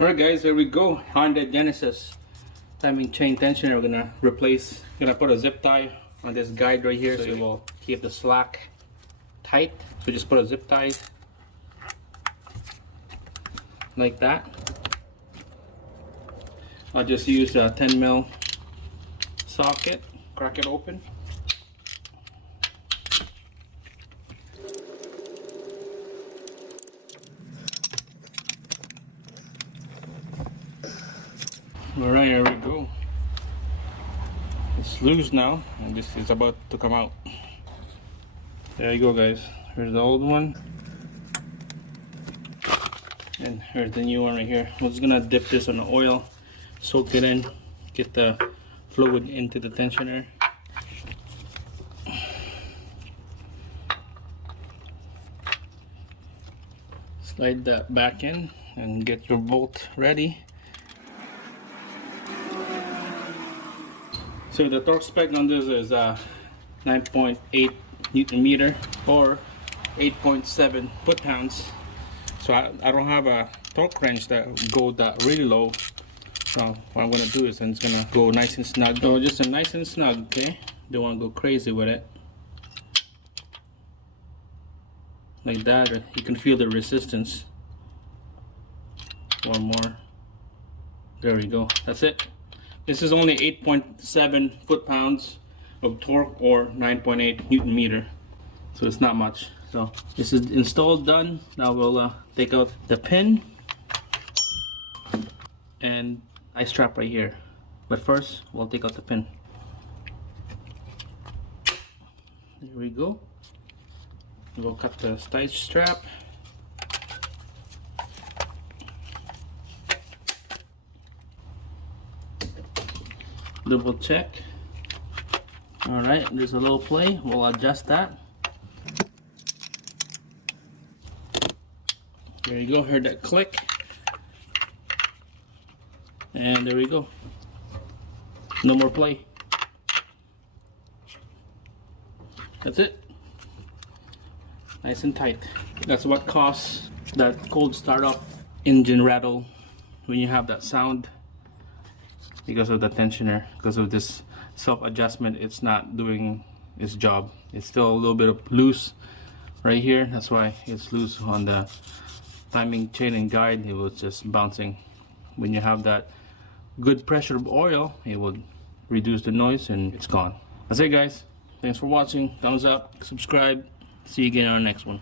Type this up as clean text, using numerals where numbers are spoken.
Alright guys, here we go. Honda Genesis timing chain tensioner. We're gonna put a zip tie on this guide right here so it will keep the slack tight. So just put a zip tie like that. I'll just use a 10mm socket, crack it open. Alright, here we go. It's loose now, and this is about to come out. There you go, guys. Here's the old one, and here's the new one right here. I'm just gonna dip this in the oil, soak it in, get the fluid into the tensioner. Slide that back in and get your bolt ready. So the torque spec on this is 9.8 Newton meter or 8.7 foot-pounds. So I don't have a torque wrench that go that really low. So what I'm gonna do is I'm just gonna go nice and snug. So just a nice and snug, okay? Don't wanna go crazy with it. Like that, or you can feel the resistance. One more. There we go. That's it. This is only 8.7 foot-pounds of torque or 9.8 Newton meter. So it's not much. So this is installed, done. Now we'll take out the pin and eye strap right here. But first, we'll take out the pin. There we go. We'll cut the tie strap. Double check. Alright, there's a little play. We'll adjust that. There you go. Heard that click. And there we go. No more play. That's it. Nice and tight. That's what causes that cold start up engine rattle when you have that sound. Because of the tensioner, because of this self-adjustment, it's not doing its job. It's still a little bit of loose right here. That's why it's loose on the timing chain and guide. It was just bouncing. When you have that good pressure of oil, it will reduce the noise and it's gone. That's it, guys. Thanks for watching. Thumbs up, subscribe. See you again on the next one.